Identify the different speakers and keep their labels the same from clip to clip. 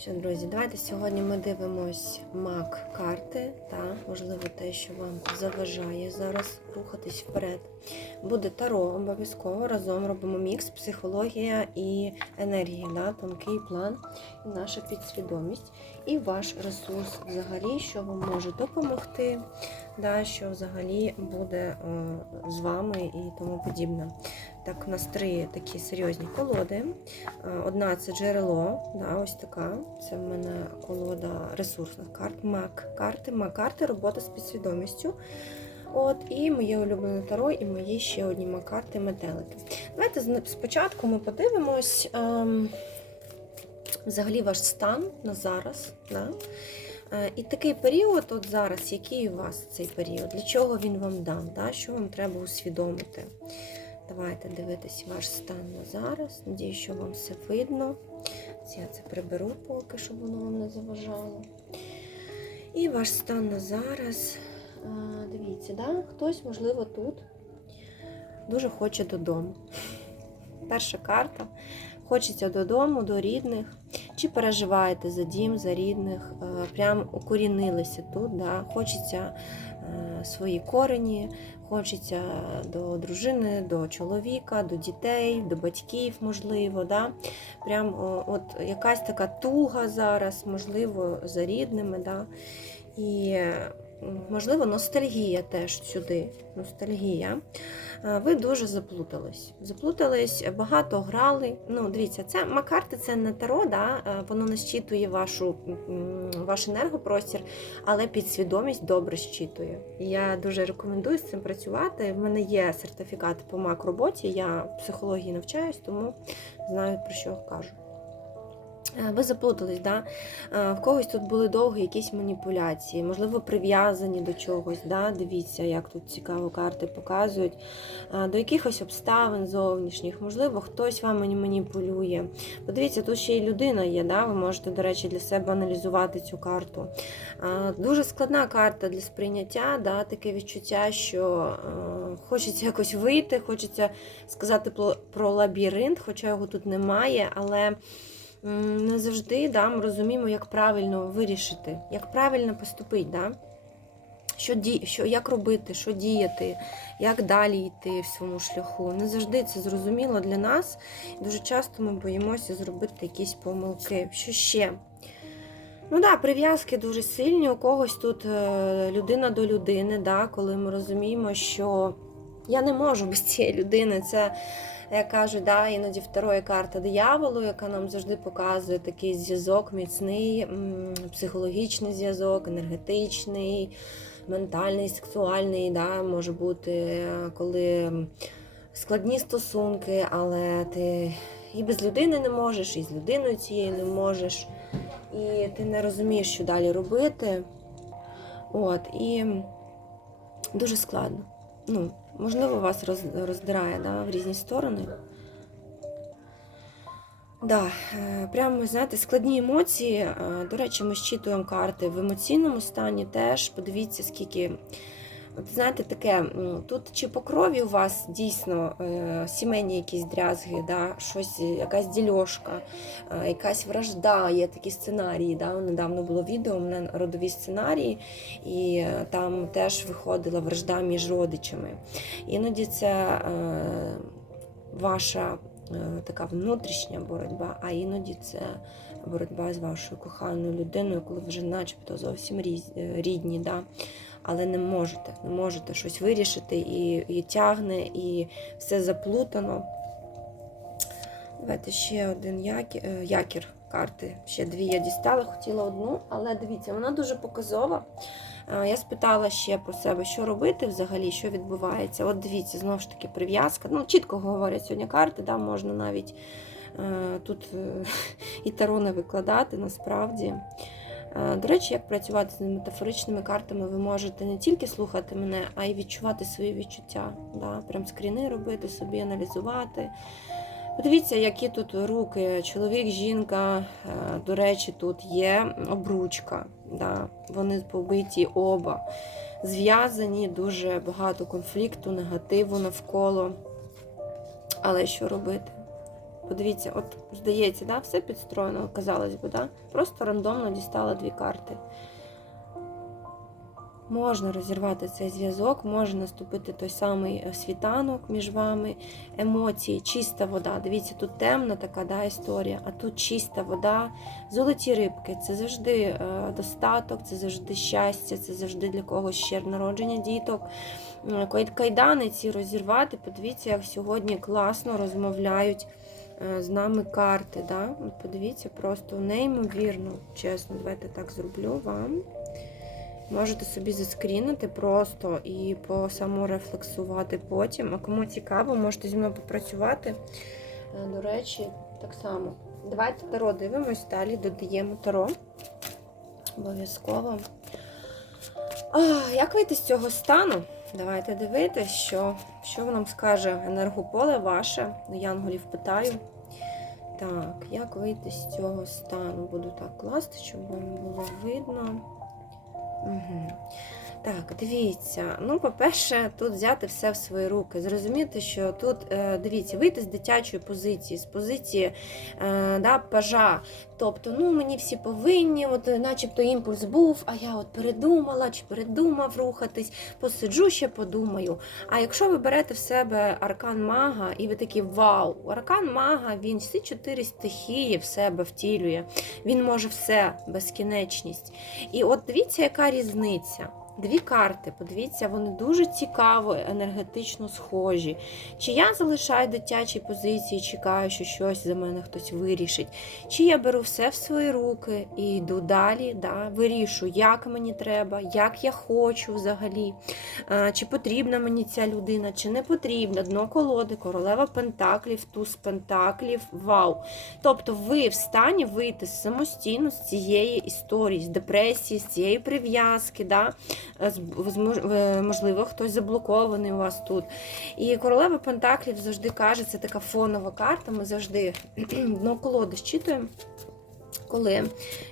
Speaker 1: Що, друзі, давайте сьогодні ми дивимось мак карти та можливо те, що вам заважає зараз рухатись вперед. Буде таро обов'язково. Разом робимо мікс, психологія і енергія, да, тонкий план, і наша підсвідомість, і ваш ресурс взагалі, що вам може допомогти, да, що взагалі буде е, з вами і тому подібне. Так, у нас три такі серйозні колоди. Е, Одна це джерело, да, ось така. Це в мене колода ресурсних карт, мак карти, мак карти, робота з підсвідомістю. От, і моє улюблене таро, і мої ще одні мак-карти метелики. Давайте спочатку ми подивимось ем, взагалі ваш стан на зараз. Да? Е, І такий період, от зараз, який у вас цей період, для чого він вам дан, да? що вам треба усвідомити. Давайте дивитись ваш стан на зараз. Надію, що вам все видно. Я це приберу поки, щоб воно вам не заважало. І ваш стан на зараз. Дивіться, да? хтось, можливо, тут дуже хоче додому. Перша карта. Хочеться додому, до рідних. Чи переживаєте за дім, за рідних, прям укорінилися тут. Да? Хочеться свої корені, хочеться до дружини, до чоловіка, до дітей, до батьків, можливо. Да? Прям от якась така туга зараз, можливо, за рідними. Да? І, можливо, ностальгія теж сюди. Ностальгія. Ви дуже заплутались. Заплутались, багато грали. Ну, дивіться, це макарти це не таро, да? воно не щитує вашу, ваш енергопростір, але підсвідомість добре щитує. Я дуже рекомендую з цим працювати. В мене є сертифікат по мак-роботі, я психології навчаюсь, тому знаю про що кажу. Е, Ви заплутались, да? Е, в когось тут були довгі якісь маніпуляції, можливо, прив'язані до чогось. Да? Дивіться, як тут цікаво карти показують, Е, до якихось обставин зовнішніх, можливо, хтось вами маніпулює. Подивіться, тут ще й людина є, да? ви можете, до речі, для себе аналізувати цю карту. Дуже складна карта для сприйняття, да? таке відчуття, що хочеться якось вийти, хочеться сказати про лабіринт, хоча його тут немає, але. Не завжди да, ми розуміємо, як правильно вирішити, як правильно поступити, да? що, ді... що, як робити, що діяти, як далі йти в своєму шляху. Не завжди це зрозуміло для нас. Дуже часто ми боїмося зробити якісь помилки. Що ще? Ну да, прив'язки дуже сильні. У когось тут е, людина до людини, да, коли ми розуміємо, що я не можу без цієї людини. Це як кажуть, да, іноді второї карта дияволу, яка нам завжди показує такий зв'язок міцний, психологічний зв'язок, енергетичний, ментальний, сексуальний. Да, може бути, коли складні стосунки, але ти і без людини не можеш, і з людиною цією не можеш, і ти не розумієш, що далі робити. От, і дуже складно. Ну, можливо, вас роз- роздирає да, в різні сторони. Да, е, прямо, знаєте, складні емоції. Е, До речі, ми щитуємо карти в емоційному стані теж. Подивіться, скільки. От знаєте, таке, тут чи по крові у вас дійсно е, сімейні якісь дрязги, да, щось, якась дільошка, е, якась вражда, є такі сценарії. Да, недавно було відео, у мене родові сценарії, і е, там теж виходила вражда між родичами. Іноді це е, ваша е, така внутрішня боротьба, а іноді це боротьба з вашою коханою людиною, коли вже начебто зовсім е, рідні. Да? Але не можете, не можете щось вирішити і, і тягне, і все заплутано. Давайте ще один якір, якір карти. Ще дві я дістала, хотіла одну, але дивіться, вона дуже показова. Е, Я спитала ще про себе, що робити взагалі, що відбувається. От дивіться, знову ж таки, прив'язка. Ну, чітко говорять сьогодні карти, да, можна навіть е, тут е, і таро не викладати насправді. Е, До речі, як працювати з метафоричними картами, ви можете не тільки слухати мене, а й відчувати свої відчуття. Да? Прям скріни робити собі, аналізувати. Подивіться, які тут руки, чоловік, жінка. Е, До речі, тут є обручка. Да? Вони побиті оба. Зв'язані, дуже багато конфлікту, негативу навколо. Але що робити? Подивіться, от здається, да, все підстроєно, казалось би, да? просто рандомно дістала дві карти. Можна розірвати цей зв'язок, може наступити той самий е, світанок між вами, емоції, чиста вода. Дивіться, тут темна така да, історія, а тут чиста вода, золоті рибки. Це завжди е, достаток, це завжди щастя, це завжди для когось ще народження діток. Кайдани ці розірвати. Подивіться, як сьогодні класно розмовляють з нами карти. Да? Подивіться, просто неймовірно, чесно, давайте так зроблю вам. Можете собі заскрінити просто і посаморефлексувати потім. А кому цікаво, можете зі мною попрацювати. Е, До речі, так само. Давайте таро дивимось, далі додаємо таро. Обов'язково. Як вийти з цього стану? Давайте дивитися, що, що нам скаже енергополе ваше. Янголів питаю. Так, як вийти з цього стану? Буду так класти, щоб вам було видно. Угу. Так, дивіться. Ну, по-перше, тут взяти все в свої руки. Зрозуміти, що тут, е, дивіться, вийти з дитячої позиції, з позиції е, да, пажа. Тобто, ну, мені всі повинні, от, начебто імпульс був, а я от передумала чи передумав рухатись, посиджу ще подумаю. А якщо ви берете в себе аркан мага, і ви такі вау, аркан мага, він всі чотири стихії в себе втілює. Він може все, безкінечність. І от дивіться, яка різниця. Дві карти, подивіться, вони дуже цікаво, енергетично схожі. Чи я залишаю дитячі позиції, чекаю, що щось за мене хтось вирішить, чи я беру все в свої руки і йду далі, да, вирішую, як мені треба, як я хочу взагалі, чи потрібна мені ця людина, чи не потрібна. Дно колоди, королева пентаклів, туз пентаклів, вау. Тобто ви в стані вийти самостійно з цієї історії, з депресії, з цієї прив'язки. Да? Е, е, Можливо, хтось заблокований у вас тут. І королева Пентаклів завжди каже, це така фонова карта. Ми завжди дно колоди щитуємо. Коли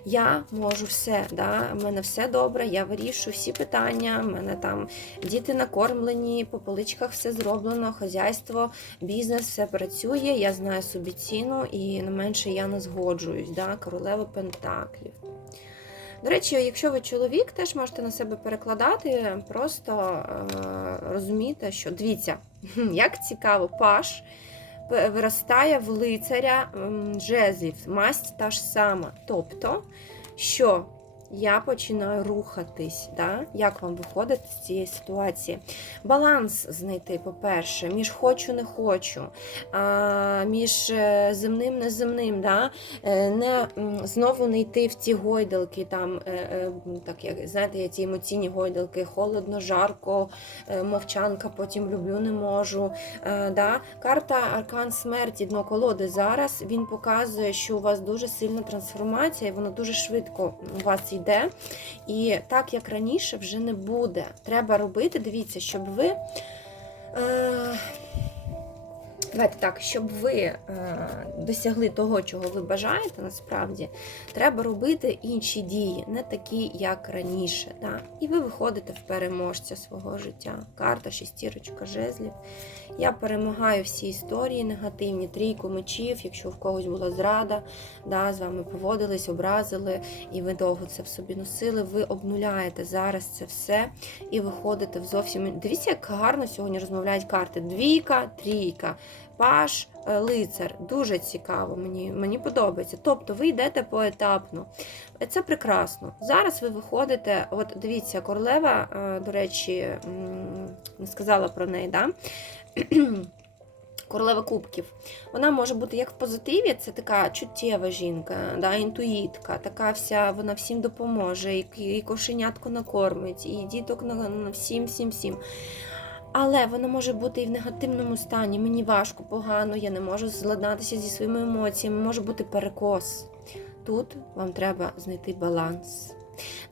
Speaker 1: я можу все, да, в мене все добре, я вирішую всі питання, в мене там діти накормлені, по поличках все зроблено, хазяйство, бізнес, все працює, я знаю собі ціну і не менше я не згоджуюсь. Да, королева Пентаклів. До речі, якщо ви чоловік, теж можете на себе перекладати, просто е, розумієте, що дивіться, як цікаво, паш виростає в лицаря жезлів, масть та ж сама. Тобто, що я починаю рухатись, да? як вам виходити з цієї ситуації? Баланс знайти, по-перше, між хочу, не хочу, між е, земним, неземним. Да? Е, не знову не йти в ці гойдалки, там, е, так як знаєте, ці емоційні гойдалки, холодно, жарко, мовчанка, потім люблю, не можу. Да? Карта Аркан смерті, дно колоди зараз він показує, що у вас дуже сильна трансформація, і вона дуже швидко у вас йде. І так як раніше вже не буде. Треба робити, дивіться, щоб ви. Е, Давайте так, щоб ви е, досягли того, чого ви бажаєте, насправді треба робити інші дії, не такі, як раніше. Да? І ви виходите в переможця свого життя. Карта, шестірочка жезлів. Я перемагаю всі історії негативні, трійку мечів, якщо в когось була зрада, да, з вами поводились, образили, і ви довго це в собі носили. Ви обнуляєте зараз це все і виходите в зовсім. Дивіться, як гарно сьогодні розмовляють карти. Двійка, трійка. Паш, е, лицар, дуже цікаво, мені, мені подобається. Тобто ви йдете поетапно. Це прекрасно. Зараз ви виходите, от дивіться, королева, е, до речі, не сказала про неї, да? Королева кубків. Вона може бути як в позитиві, це така чуттєва жінка, да, інтуїтка, така вся, вона всім допоможе, і, кошенятку накормить, і діток на всім, всім, всім. Але воно може бути і в негативному стані. Мені важко, погано, я не можу зладнатися зі своїми емоціями, може бути перекос. Тут вам треба знайти баланс.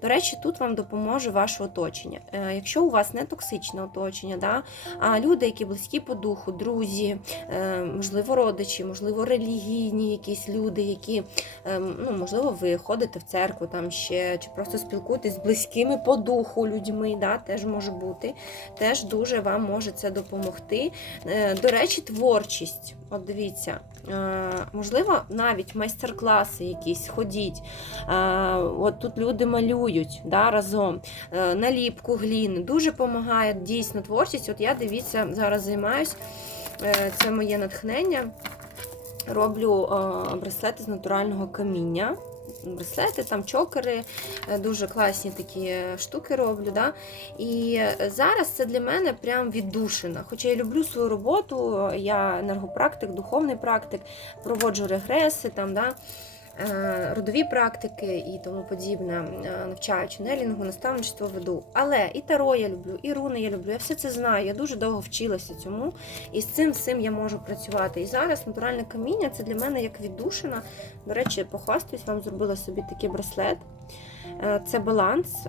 Speaker 1: До речі, тут вам допоможе ваше оточення. Е, Якщо у вас не токсичне оточення, да, а люди, які близькі по духу, друзі, е, можливо, родичі, можливо, релігійні якісь люди, які, е, ну, можливо, ви ходите в церкву там ще, чи просто спілкуєтесь з близькими по духу людьми, да, теж може бути. Теж дуже вам може це допомогти. Е, До речі, творчість. От дивіться, можливо, навіть майстер-класи якісь ходіть. От тут люди малюють да, разом, Е, наліпку гліни. Дуже допомагає дійсно творчість. От я дивіться, зараз займаюсь. Е, Це моє натхнення. Роблю е, браслети з натурального каміння. Браслети, там чокери, дуже класні такі штуки роблю. Да? І зараз це для мене прям віддушина. Хоча я люблю свою роботу, я енергопрактик, духовний практик, проводжу регреси, там, да? Е, родові практики і тому подібне, е, навчаю ченелінгу, наставництво веду. Але і таро я люблю, і руни я люблю. Я все це знаю. Я дуже довго вчилася цьому, і з цим всім я можу працювати. І зараз натуральне каміння це для мене як віддушина. До речі, похвастаюсь, вам зробила собі такий браслет. Е, Це баланс,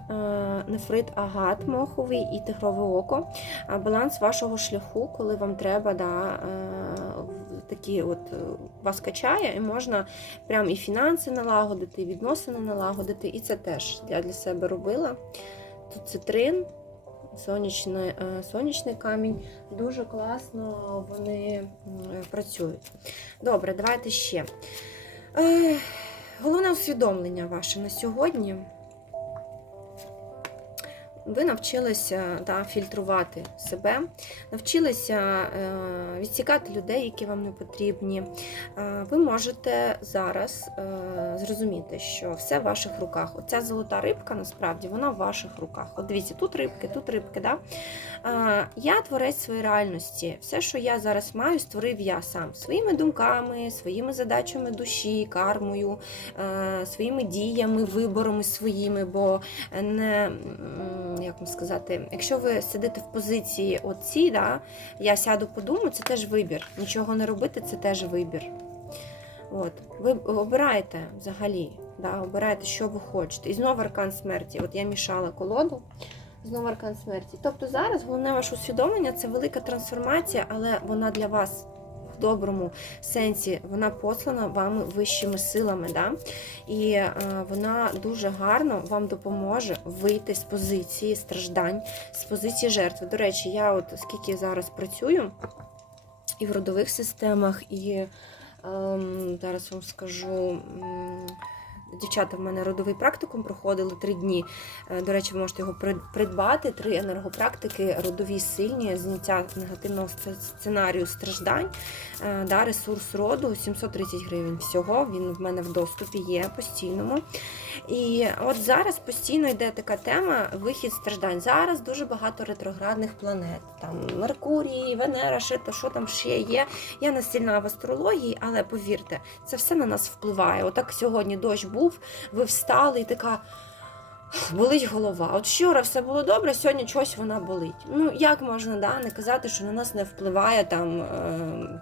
Speaker 1: нефрит агат моховий і тигрове око. Баланс вашого шляху, коли вам треба, да, такі от е, вас качає, і можна прям і фінанси налагодити, і відносини налагодити. І це теж я для себе робила. Тут цитрин, сонячний, е, сонячний камінь. Дуже класно вони працюють. Добре, давайте ще. Е, Головне усвідомлення ваше на сьогодні. Ви навчилися да, фільтрувати себе, навчилися е, відсікати людей, які вам не потрібні. Е, ви можете зараз е, зрозуміти, що все в ваших руках. Оця золота рибка насправді вона в ваших руках. От дивіться, тут рибки, тут рибки. Да? Я творець своєї реальності. Все, що я зараз маю, створив я сам своїми думками, своїми задачами душі, кармою, своїми діями, виборами своїми, бо не. Як вам сказати, якщо ви сидите в позиції оці, да, я сяду подумаю, це теж вибір. Нічого не робити це теж вибір. От. Ви обираєте взагалі, да, обираєте, що ви хочете. І знову аркан смерті. От я мішала колоду. Знову аркан смерті. Тобто зараз головне ваше усвідомлення це велика трансформація, але вона для вас доброму сенсі вона послана вами вищими силами. Да? І е, вона дуже гарно вам допоможе вийти з позиції страждань, з позиції жертви. До речі, я от скільки зараз працюю і в родових системах, і е, зараз вам скажу. м, Дівчата в мене родовий практикум проходили три дні. Е, До речі, ви можете його придбати. Три енергопрактики, родові сильні, зняття негативного сценарію страждань. Е, Да, ресурс роду 730 гривень всього. Він в мене в доступі є постійному. І от зараз постійно йде така тема вихід страждань. Зараз дуже багато ретроградних планет. Там Меркурій, Венера, що, то, що там ще є. Я не сильна в астрології, але повірте, це все на нас впливає. Отак сьогодні дощ був, ви встали і така. Болить голова. От вчора все було добре, сьогодні чогось вона болить. Ну як можна да, не казати, що на нас не впливає там, е,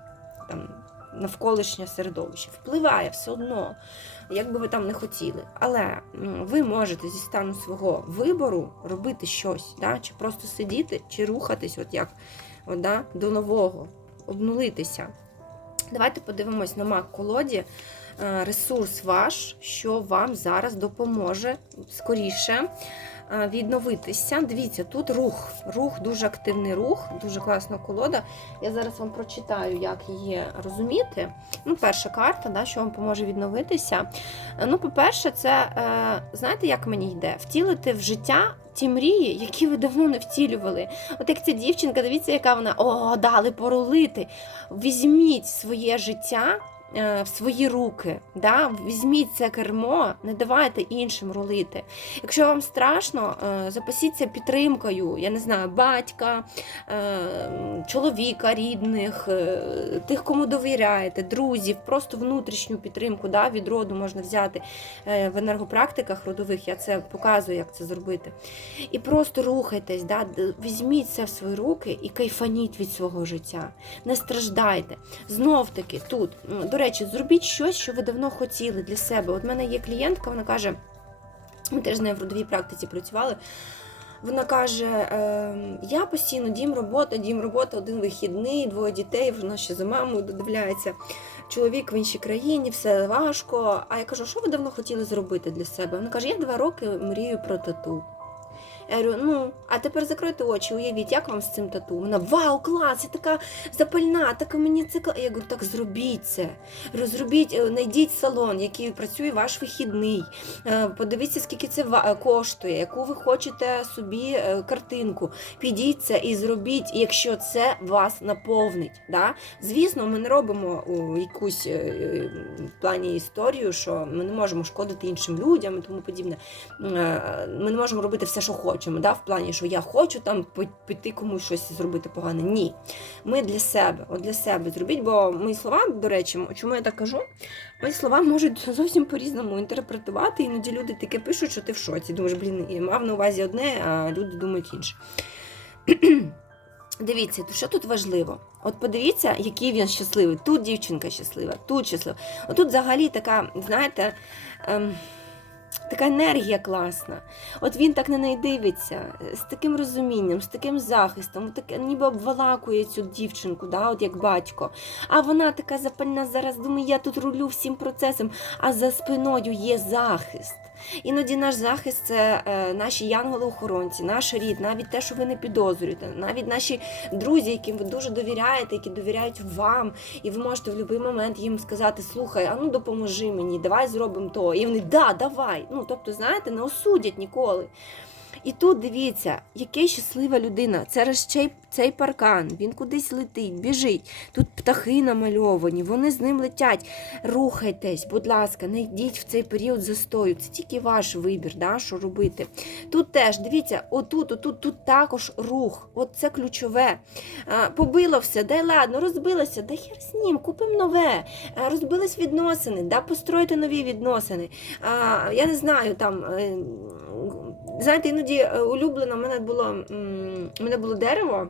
Speaker 1: там навколишнє середовище? Впливає все одно, як би ви там не хотіли. Але ви можете зі стану свого вибору робити щось, да? чи просто сидіти, чи рухатись, от як от, да, до нового, обнулитися. Давайте подивимось на мак колоді. Е, Ресурс ваш, що вам зараз допоможе скоріше відновитися. Дивіться, тут рух. Рух, дуже активний рух, дуже класна колода. Я зараз вам прочитаю, як її розуміти. Ну, перша карта, да, що вам поможе відновитися. Е, Ну, по-перше, це е, знаєте, як мені йде? Втілити в життя. Ті мрії, які ви давно не втілювали. От як ця дівчинка, дивіться, яка вона о, дали порулити. Візьміть своє життя е, в свої руки. Да? Візьміть це кермо, не давайте іншим рулити. Якщо вам страшно, е, запасіться підтримкою, я не знаю, батька, е, чоловіка, рідних, е, тих, кому довіряєте, друзів, просто внутрішню підтримку да, від роду можна взяти Е, в енергопрактиках родових. Я це показую, як це зробити. І просто рухайтесь, да, візьміть це в свої руки і кайфаніть від свого життя. Не страждайте. Знов таки тут, до речі, зробіть щось, що ви давно хотіли для себе. От в мене є клієнтка, вона каже. Ми теж з нею в родовій практиці працювали. Вона каже: е, я постійно дім, робота, дім, робота, один вихідний, двоє дітей, вона ще за мамою додивляється. Чоловік в іншій країні, все важко. А я кажу, що ви давно хотіли зробити для себе? Вона каже, я два роки мрію про тату. Говорю, ну, а тепер закройте очі, уявіть, як вам з цим тату? Вона вау, клас, я така запальна, така мені це кла-». Я говорю, так зробіть це. Говорю, Зробіть, е, знайдіть салон, який працює ваш вихідний. Е, Подивіться, скільки це е, коштує, яку ви хочете собі картинку. Підіть це і зробіть, якщо це вас наповнить. Да? Звісно, ми не робимо якусь в плані історію, що ми не можемо шкодити іншим людям і тому подібне. Ми не можемо робити все, що хочемо. Да? В плані, що я хочу там піти комусь щось зробити погане. Ні. Ми для себе, от для себе зробіть, бо мої слова, до речі, чому я так кажу? Мої слова можуть зовсім по-різному інтерпретувати. Іноді люди таке пишуть, що ти в шоці. Думаєш, блін, я мав на увазі одне, а люди думають інше. Дивіться, то що тут важливо? От подивіться, який він щасливий. Тут дівчинка щаслива, тут щаслива. Отут взагалі така, знаєте, ем, така енергія класна. От він так на неї дивиться, з таким розумінням, з таким захистом, так, ніби обвалакує цю дівчинку, да, от як батько. А вона така запальна зараз думає, я тут рулю всім процесом, а за спиною є захист. Іноді наш захист це е, наші янголи-охоронці, наш рід, навіть те, що ви не підозрюєте, навіть наші друзі, яким ви дуже довіряєте, які довіряють вам, і ви можете в будь-який момент їм сказати: слухай, а ну допоможи мені, давай зробимо то. І вони да, давай. Ну тобто, знаєте, не осудять ніколи. І тут дивіться, яка щаслива людина. Це розчей цей паркан, він кудись летить, біжить. Тут птахи намальовані, вони з ним летять. Рухайтесь, будь ласка, не йдіть в цей період застою. Це тільки ваш вибір, да, що робити. Тут теж, дивіться, отут, отут, тут також рух. От це ключове. Побило все, дай ладно, розбилося, да хер з ним, купимо нове. Розбились відносини, да, постройте нові відносини. Я не знаю, там. Знаєте, іноді е, улюблено, в мене було, в мене було дерево.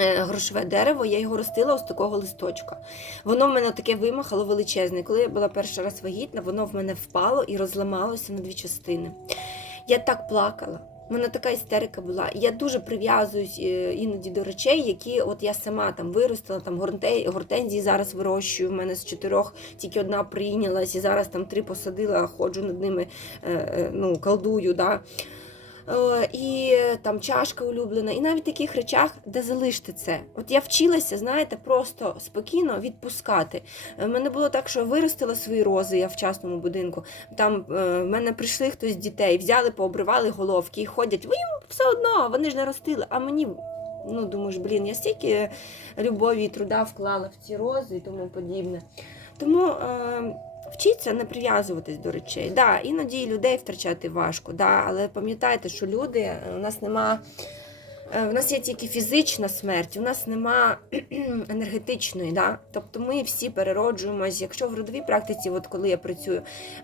Speaker 1: е, Грошове дерево, я його ростила ось такого листочка. Воно в мене таке вимахало величезне. Коли я була перший раз вагітна, воно в мене впало і розламалося на дві частини. Я так плакала. У мене така істерика була. Я дуже прив'язуюсь е, іноді до речей, які от я сама там виростила, там гортензії зараз вирощую. В мене з чотирьох тільки одна прийнялась, і зараз там три посадила, ходжу над ними, е, е, ну, колдую. Да? Е, І е, там чашка улюблена, і навіть в таких речах, де залиште це. От я вчилася, знаєте, просто спокійно відпускати. У мене було так, що виростила свої рози, я в частному будинку. Там е, в мене прийшли хтось з дітей, взяли, пообривали головки і ходять. Ви їм все одно, вони ж не ростили. А мені, ну думаєш, блін, я стільки любові і труда вклала в ці рози і тому подібне. Тому. Е, Вчіться не прив'язуватись до речей. Да, іноді людей втрачати важко, да, але пам'ятайте, що люди, е, у нас нема. Е, В нас є тільки фізична смерть, у нас нема енергетичної. Да? Тобто ми всі перероджуємось. Якщо в родовій практиці, от коли я працюю,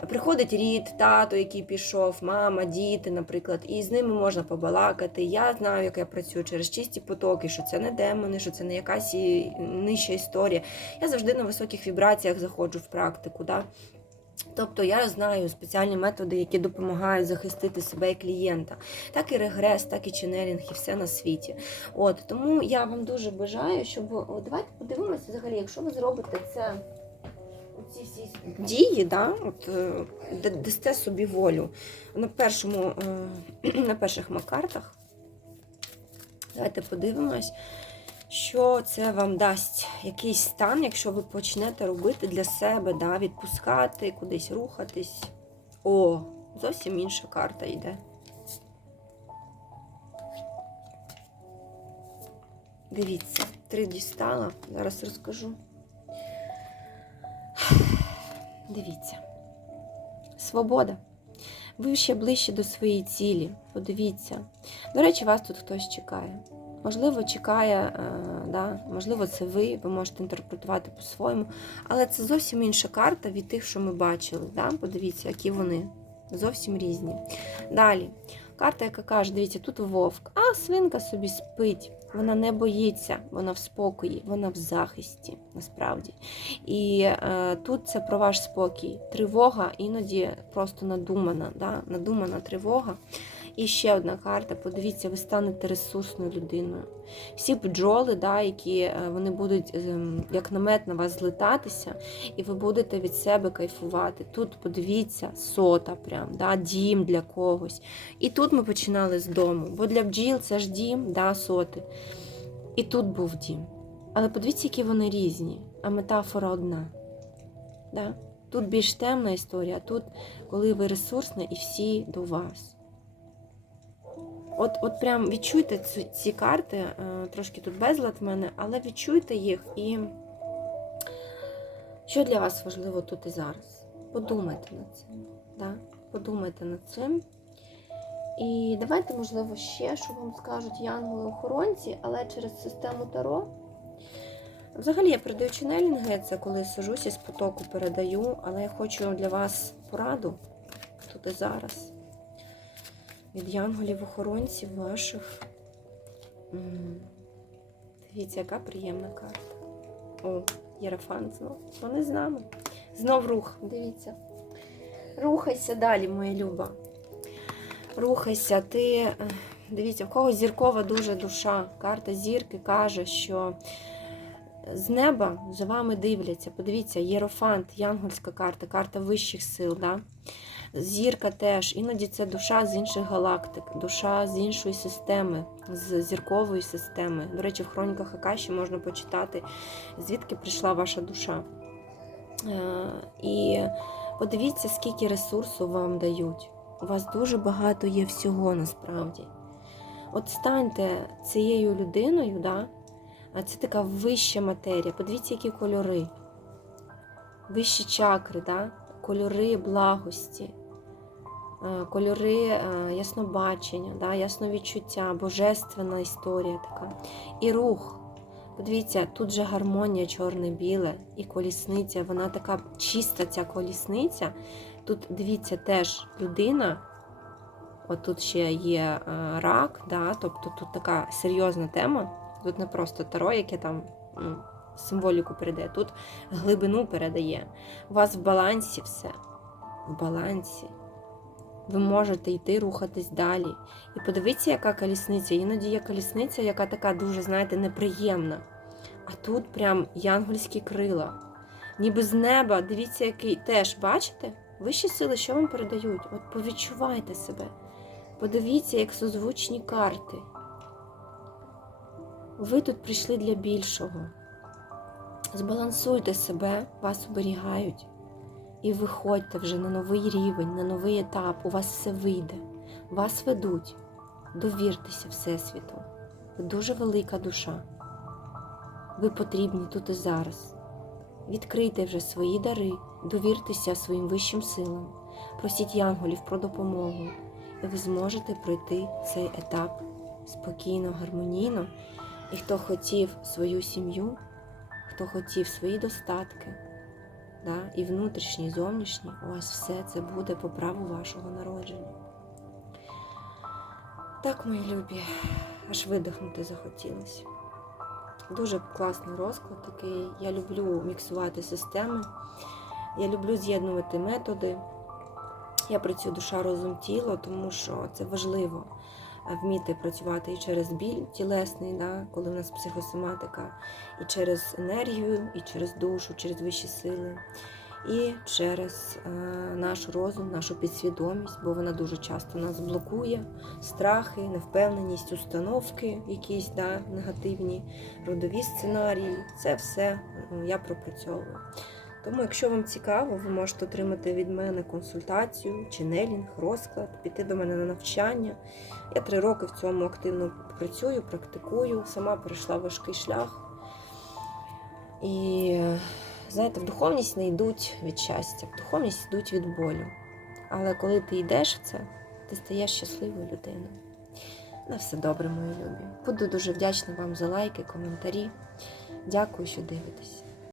Speaker 1: приходить рід, тато, який пішов, мама, діти, наприклад, і з ними можна побалакати. Я знаю, як я працюю через чисті потоки, що це не демони, що це не якась нижча історія. Я завжди на високих вібраціях заходжу в практику. Да? Тобто я знаю спеціальні методи, які допомагають захистити себе і клієнта, так і регрес, так і ченелінг, і все на світі. От тому я вам дуже бажаю, щоб о, давайте подивимося взагалі, якщо ви зробите це. Ці всі дії, да, от, е, да- дасте собі волю. На першому, е, на перших макартах. Давайте подивимось, що це вам дасть якийсь стан, якщо ви почнете робити для себе, да, відпускати, кудись рухатись. О, зовсім інша карта йде. Дивіться, три дістала, зараз розкажу. Дивіться. Свобода. Ви ще ближче до своєї цілі. Подивіться. До речі, вас тут хтось чекає. Можливо, чекає, е, да, можливо, це ви, ви можете інтерпретувати по-своєму. Але це зовсім інша карта від тих, що ми бачили. Да? Подивіться, які вони зовсім різні. Далі. Карта, яка каже, дивіться, тут вовк, а свинка собі спить. Вона не боїться, вона в спокої, вона в захисті, насправді. І е, тут це про ваш спокій. Тривога іноді просто надумана, да? надумана тривога. І ще одна карта. Подивіться, ви станете ресурсною людиною. Всі бджоли, да, які е, вони будуть ем, як намет на вас злетатися, і ви будете від себе кайфувати. Тут подивіться, сота, прям, да, дім для когось. І тут ми починали з дому. Бо для бджіл це ж дім, да, соти. І тут був дім. Але подивіться, які вони різні, а метафора одна. Да? Тут більш темна історія, тут, коли ви ресурсна і всі до вас. От от прям відчуйте ці, ці карти, е, трошки тут безлад в мене, але відчуйте їх і що для вас важливо тут і зараз. Подумайте над цим. Да? Подумайте над цим. І давайте, можливо, ще, що вам скажуть янголи-охоронці, але через систему Таро. Взагалі я передаю ченелінги, це коли сижусь із потоку передаю, але я хочу для вас пораду тут і зараз. Від янголів-охоронців ваших. Дивіться, яка приємна карта. О, Єрафант знов. Вони з нами. Знов рух, дивіться. Рухайся далі, моя люба. Рухайся, ти. е, Дивіться, в когось зіркова дуже душа. Карта зірки каже, що з неба за вами дивляться. Подивіться, єрофант, янгольська карта, карта вищих сил. Да? Зірка теж. Іноді це душа з інших галактик, душа з іншої системи, з зіркової системи. До речі, в хроніках Акаші можна почитати, звідки прийшла ваша душа. Е, І подивіться, скільки ресурсу вам дають. У вас дуже багато є всього насправді. От станьте цією людиною, да? а це така вища матерія. Подивіться, які кольори. Вищі чакри, да? кольори благості, кольори е, яснобачення, да? ясновідчуття, божественна історія така. І рух. Подивіться, тут же гармонія чорне-біле і колісниця. Вона така чиста, ця колісниця. Тут дивіться теж людина. От тут ще є е, рак, да, тобто тут така серйозна тема. Тут не просто таро, яке там м, символіку передає, тут глибину передає. У вас в балансі все. В балансі. Ви можете йти рухатись далі. І подивіться, яка колісниця. Іноді є колісниця, яка така дуже, знаєте, неприємна. А тут прям янгольські крила. Ніби з неба, дивіться, який теж, бачите? Вищі сили, що вам передають? От повідчувайте себе. Подивіться, як созвучні карти. Ви тут прийшли для більшого. Збалансуйте себе, вас оберігають. І виходьте вже на новий рівень, на новий етап. У вас все вийде. Вас ведуть. Довіртеся Всесвіту. Ви дуже велика душа. Ви потрібні тут і зараз. Відкрийте вже свої дари, довіртеся своїм вищим силам, просіть янголів про допомогу, і ви зможете пройти цей етап спокійно, гармонійно. І хто хотів свою сім'ю, хто хотів свої достатки, да, і внутрішні, і зовнішні, у вас все це буде по праву вашого народження. Так, мої любі, аж видихнути захотілося. Дуже класний розклад такий. Я люблю міксувати системи. Я люблю з'єднувати методи. Я працюю душа, розум, тіло, тому що це важливо вміти працювати і через біль тілесний, да, коли в нас психосоматика, і через енергію, і через душу, через вищі сили, і через е, наш розум, нашу підсвідомість, бо вона дуже часто нас блокує, страхи, невпевненість, установки, якісь да, негативні, родові сценарії. Це все я пропрацьовую. Тому, якщо вам цікаво, ви можете отримати від мене консультацію, ченелінг, розклад, піти до мене на навчання. Я три роки в цьому активно працюю, практикую, сама пройшла важкий шлях. І знаєте, в духовність не йдуть від щастя, в духовність йдуть від болю. Але коли ти йдеш в це, ти стаєш щасливою людиною. На все добре, мої любі. Буду дуже вдячна вам за лайки, коментарі. Дякую, що дивитесь.